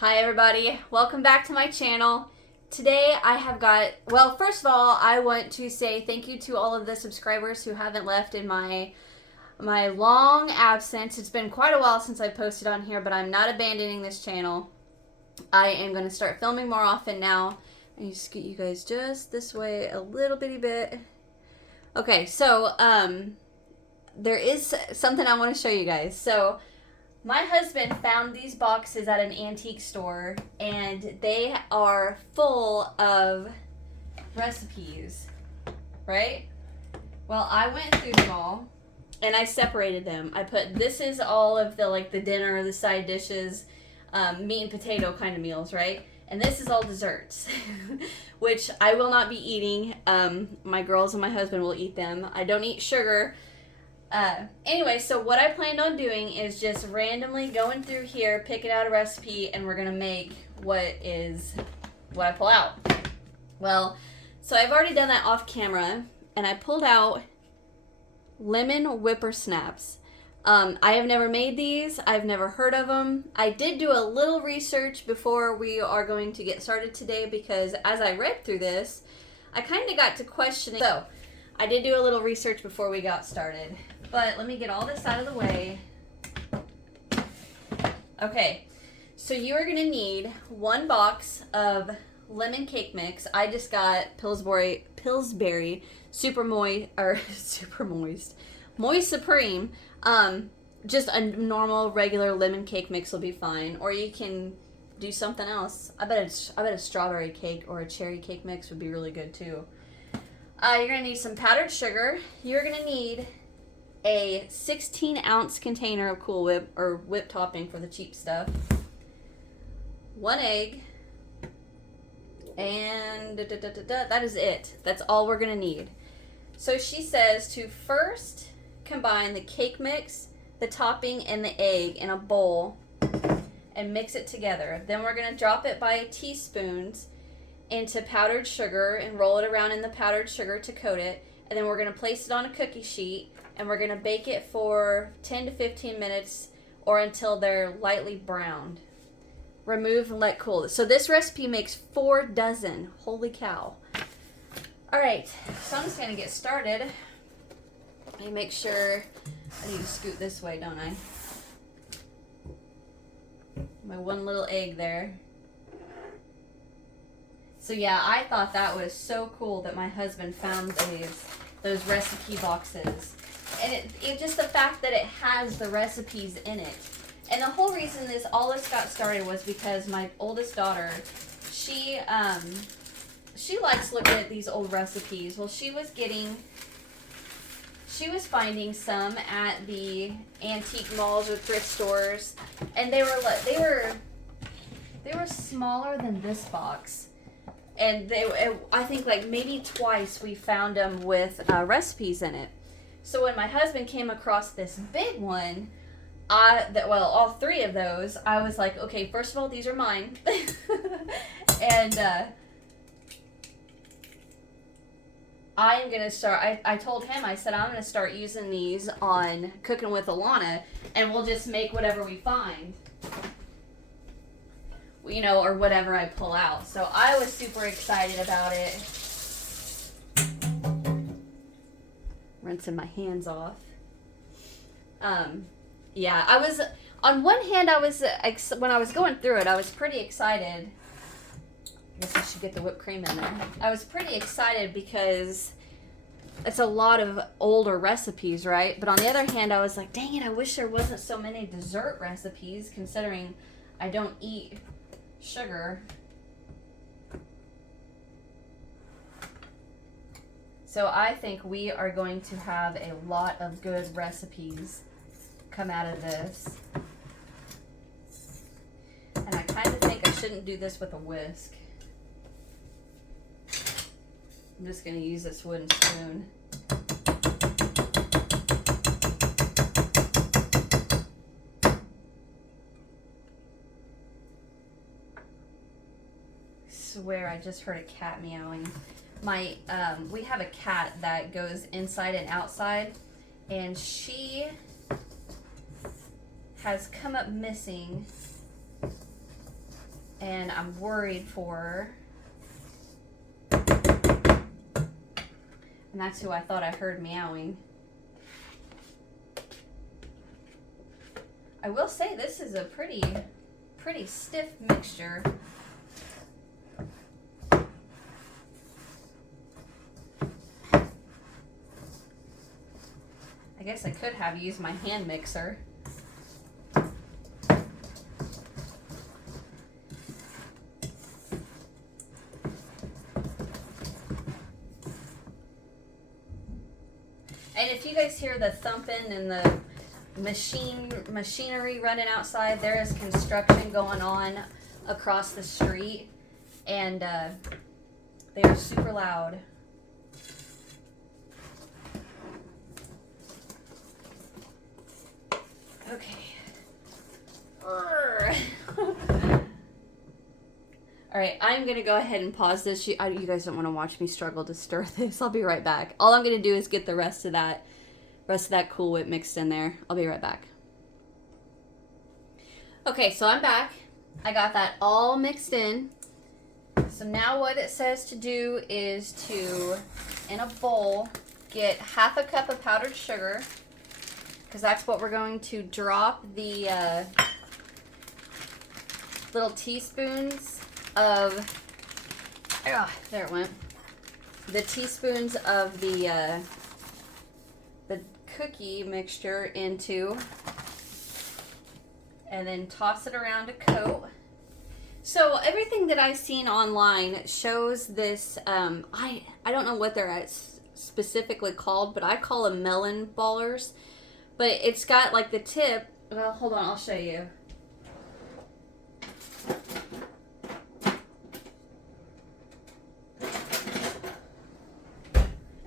Hi everybody, welcome back to my channel. Today I have got, well, first of all, I want to say thank you to all of the subscribers who haven't left in my long absence. It's been quite a while since I posted on here, but I'm not abandoning this channel. I am going to start filming more often now. I need to scoot you guys just this way a little bitty bit. Okay, so there is something I want to show you guys. So my husband found these boxes at an antique store, and they are full of recipes, right? Well, I went through them all, and I separated them. I put, this is all of the dinner, the side dishes, meat and potato kind of meals, right? And this is all desserts, which I will not be eating. My girls and my husband will eat them. I don't eat sugar. Anyway, so what I planned on doing is just randomly going through here, picking out a recipe, and we're going to make what I pull out. Well, so I've already done that off camera, and I pulled out lemon whippersnaps. I have never made these. I've never heard of them. I did do a little research before we are going to get started today, because as I read through this, I kind of got to questioning. So, I did do a little research before we got started. But let me get all this out of the way. Okay, so you are going to need one box of lemon cake mix. I just got Pillsbury Super Moist, Moist Supreme. Just a normal, regular lemon cake mix will be fine. Or you can do something else. I bet a strawberry cake or a cherry cake mix would be really good too. You're going to need some powdered sugar. You're going to need a 16-ounce container of Cool Whip, or whip topping for the cheap stuff, 1 egg, and that is it. That's all we're going to need. So she says to first combine the cake mix, the topping, and the egg in a bowl and mix it together. Then we're going to drop it by teaspoons into powdered sugar and roll it around in the powdered sugar to coat it. And then we're going to place it on a cookie sheet, and we're going to bake it for 10 to 15 minutes or until they're lightly browned. Remove and let cool. So this recipe makes 4 dozen. Holy cow. All right, so I'm just going to get started. Let me make sure. I need to scoot this way, don't I? My one little egg there. So yeah, I thought that was so cool that my husband found those recipe boxes. And it just the fact that it has the recipes in it. And the whole reason all this got started was because my oldest daughter, she likes looking at these old recipes. Well, she was finding some at the antique malls or thrift stores, and they were smaller than this box. And I think maybe twice we found them with recipes in it. So when my husband came across this big one, all 3 of those, I was like, okay, first of all, these are mine. And I am going to start, I told him, I said, I'm going to start using these on Cooking with Alana, and we'll just make whatever we find. You know, or whatever I pull out. So I was super excited about it. Rinsing my hands off. Yeah, I was, on one hand, when I was going through it, I was pretty excited. I guess I should get the whipped cream in there. I was pretty excited because it's a lot of older recipes, right? But on the other hand, I was like, dang it, I wish there wasn't so many dessert recipes, considering I don't eat sugar. So I think we are going to have a lot of good recipes come out of this. And I kind of think I shouldn't do this with a whisk. I'm just going to use this wooden spoon. Swear I just heard a cat meowing. We have a cat that goes inside and outside, and she has come up missing And I'm worried for... And that's who I thought I heard meowing. I will say this is a pretty stiff mixture. I guess I could have used my hand mixer. And if you guys hear the thumping and the machinery running outside, there is construction going on across the street, and they are super loud. Okay. All right, I'm gonna go ahead and pause this. You guys don't want to watch me struggle to stir this. I'll be right back. All I'm gonna do is get the rest of that Cool Whip mixed in there. I'll be right back. Okay, so I'm back. I got that all mixed in. So now what it says to do is to, in a bowl, get half a cup of powdered sugar, because that's what we're going to drop the little teaspoons of, there it went, the teaspoons of the cookie mixture into, and then toss it around to coat. So everything that I've seen online shows this, I don't know what they're specifically called, but I call them melon ballers. But it's got like the tip, well, hold on, I'll show you.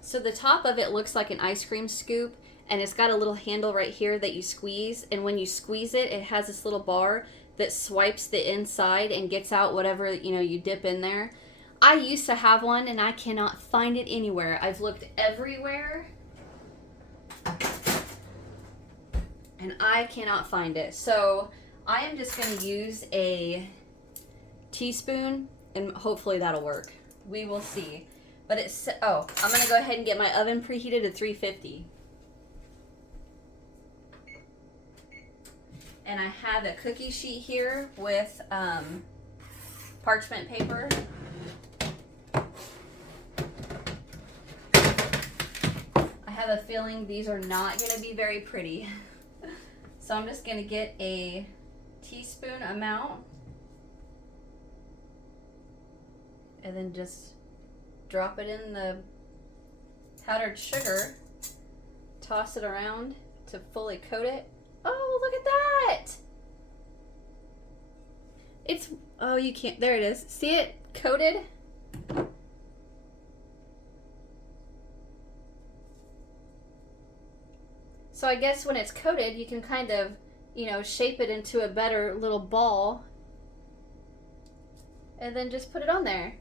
So the top of it looks like an ice cream scoop, and it's got a little handle right here that you squeeze, and when you squeeze it, it has this little bar that swipes the inside and gets out whatever, you dip in there. I used to have one, and I cannot find it anywhere. I've looked everywhere, and I cannot find it. So I am just going to use a teaspoon, and hopefully that'll work. We will see. But it's, I'm going to go ahead and get my oven preheated to 350. And I have a cookie sheet here with parchment paper. I have a feeling these are not going to be very pretty. So I'm just going to get a teaspoon amount. And then just drop it in the powdered sugar. Toss it around to fully coat it. Oh, look at that! It's, oh, you can't, there it is. See it coated? So I guess when it's coated, you can kind of, shape it into a better little ball. And then just put it on there.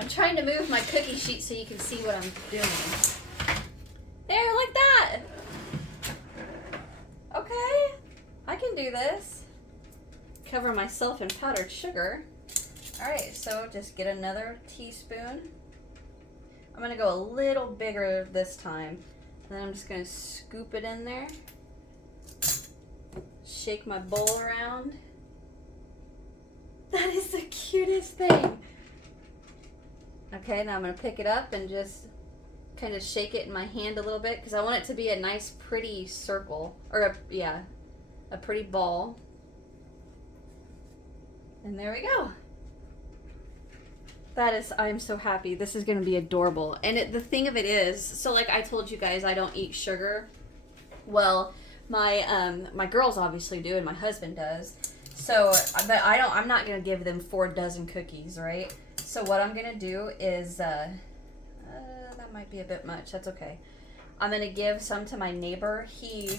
I'm trying to move my cookie sheet so you can see what I'm doing. There, like that. Okay, I can do this. Cover myself in powdered sugar. All right, so just get another teaspoon. I'm gonna go a little bigger this time. And then I'm just gonna scoop it in there. Shake my bowl around. That is the cutest thing. Okay, now I'm going to pick it up and just kind of shake it in my hand a little bit because I want it to be a nice pretty circle, or a pretty ball. And there we go. That is, I'm so happy. This is going to be adorable. And the thing of it is, so like I told you guys, I don't eat sugar. Well, my girls obviously do, and my husband does. So, but I'm not going to give them 4 dozen cookies, right? So what I'm going to do is, that might be a bit much. That's okay. I'm going to give some to my neighbor. He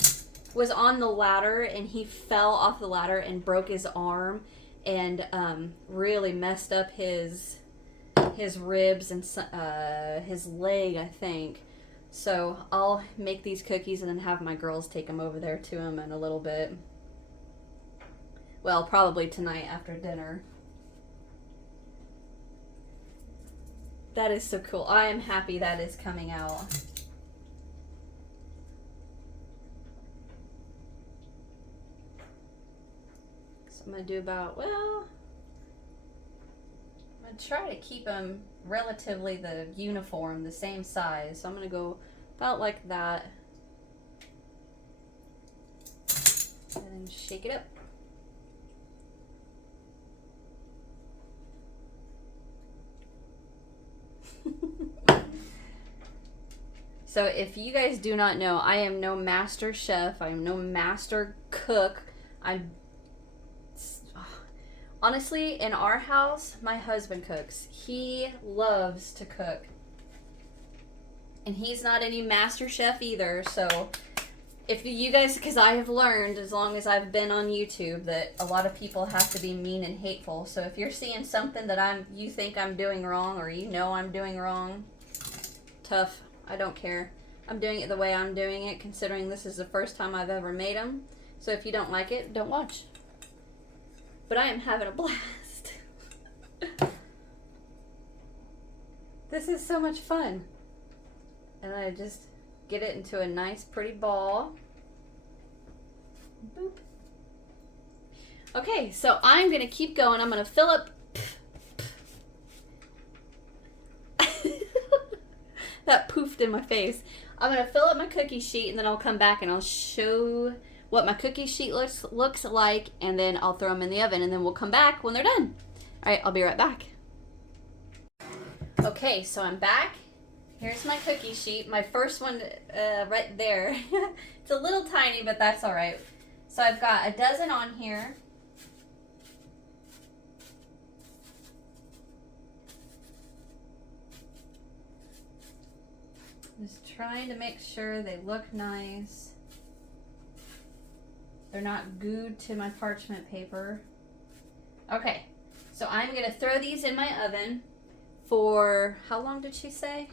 was on the ladder, and he fell off the ladder and broke his arm and really messed up his ribs and his leg, I think. So I'll make these cookies and then have my girls take them over there to him in a little bit. Well, probably tonight after dinner. That is so cool. I am happy that is coming out. So I'm going to do about, well, I'm going to try to keep them relatively the uniform, the same size. So I'm going to go about like that. And then shake it up. So if you guys do not know, I am no master chef. I am no master cook. Honestly, in our house, my husband cooks. He loves to cook. And he's not any master chef either. So if you guys, because I have learned as long as I've been on YouTube that a lot of people have to be mean and hateful. So if you're seeing something that you think I'm doing wrong, or you know I'm doing wrong, tough. I don't care. I'm doing it the way I'm doing it, considering this is the first time I've ever made them. So if you don't like it, don't watch. But I am having a blast. This is so much fun. And I just get it into a nice, pretty ball. Boop. Okay, so I'm going to keep going. I'm going to fill up. That poofed in my face. I'm going to fill up my cookie sheet, and then I'll come back and I'll show what my cookie sheet looks like, and then I'll throw them in the oven, and then we'll come back when they're done. All right, I'll be right back. Okay, so I'm back. Here's my cookie sheet. My first one right there. It's a little tiny, but that's all right. So I've got a dozen on here. Just trying to make sure they look nice. They're not glued to my parchment paper. Okay, so I'm going to throw these in my oven for, how long did she say?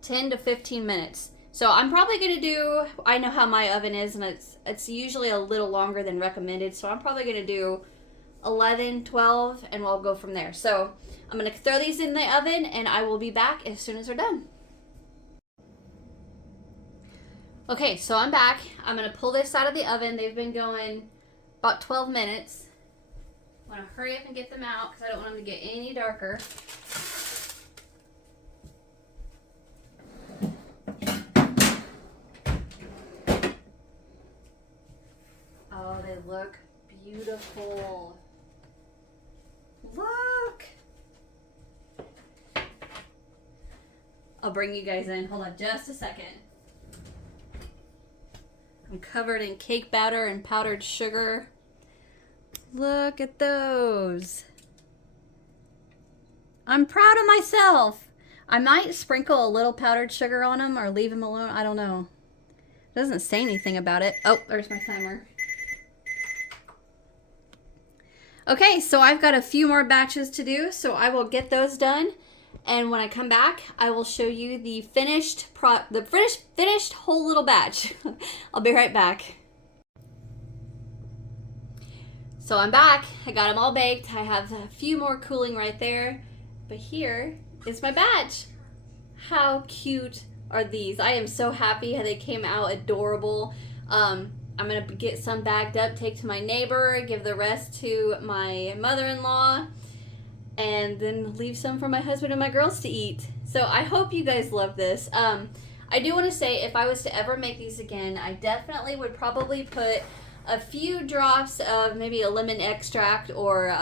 10 to 15 minutes. So I'm probably going to do, I know how my oven is, and it's usually a little longer than recommended, so I'm probably going to do 11, 12, and we'll go from there. So I'm going to throw these in the oven, and I will be back as soon as they're done. Okay, so I'm back. I'm going to pull this out of the oven. They've been going about 12 minutes. I want to hurry up and get them out because I don't want them to get any darker. Oh, they look beautiful. Look! I'll bring you guys in. Hold on just a second. I'm covered in cake batter and powdered sugar. Look at those. I'm proud of myself. I might sprinkle a little powdered sugar on them or leave them alone. I don't know. It doesn't say anything about it. Oh, there's my timer. Okay, so I've got a few more batches to do, so I will get those done. And when I come back, I will show you the finished whole little batch. I'll be right back. So I'm back. I got them all baked. I have a few more cooling right there. But here is my batch. How cute are these? I am so happy how they came out adorable. I'm going to get some bagged up, take to my neighbor, give the rest to my mother-in-law, and then leave some for my husband and my girls to eat. So I hope you guys love this. I do want to say, if I was to ever make these again, I definitely would probably put a few drops of maybe a lemon extract or,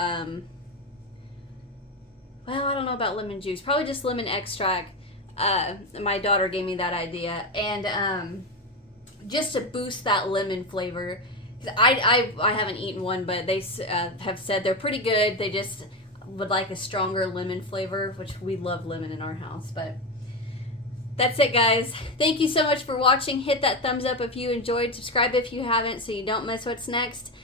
well, I don't know about lemon juice. Probably just lemon extract. My daughter gave me that idea. And just to boost that lemon flavor. I haven't eaten one, but they have said they're pretty good. They just would like a stronger lemon flavor, which we love lemon in our house. But that's it, guys. Thank you so much for watching. Hit that thumbs up if you enjoyed. Subscribe if you haven't so you don't miss what's next.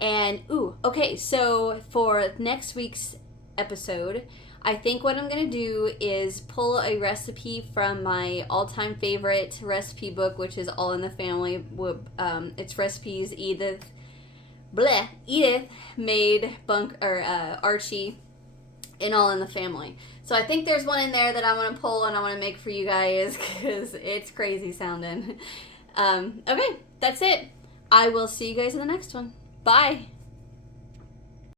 And, okay, so for next week's episode, I think what I'm going to do is pull a recipe from my all-time favorite recipe book, which is All in the Family. It's recipes Edith made Archie in All in the Family. So I think there's one in there that I want to pull and I want to make for you guys because it's crazy sounding. Okay, that's it. I will see you guys in the next one. Bye.